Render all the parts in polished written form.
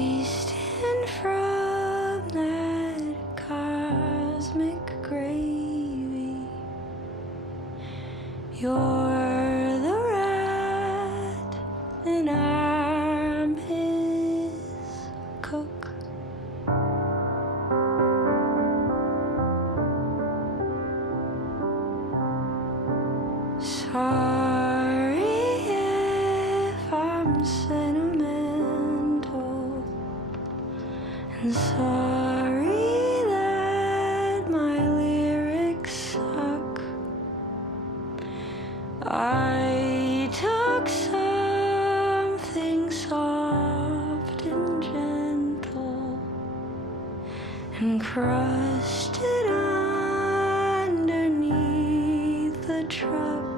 tasting from that cosmic gravy. You're the rat and I'm his cook. Sorry if I'm sentimental, and sorry that my lyrics suck. I took something soft and gentle and crushed it underneath the truck.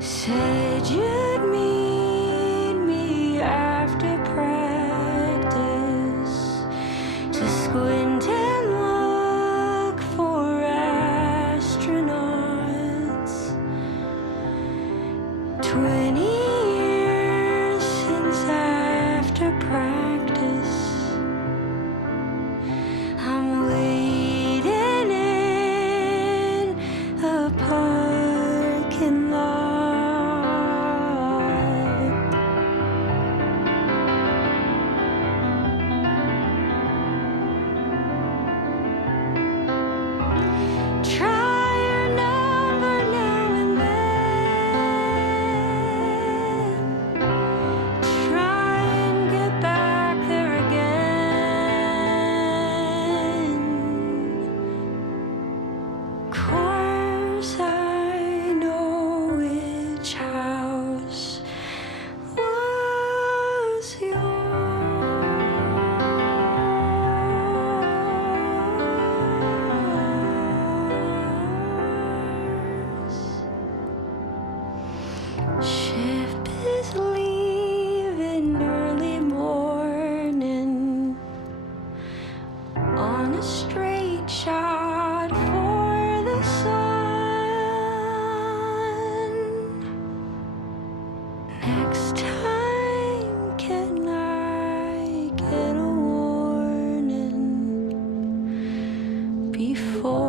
Said you'd meet me after practice to squint and look for astronauts. 20 years since after practice, I'm waiting in a parking lot. Try your number now and then. Try and get back there again. Course I know which house was yours. Ship is leaving early morning on a straight shot for the sun. Next time, can I get a warning before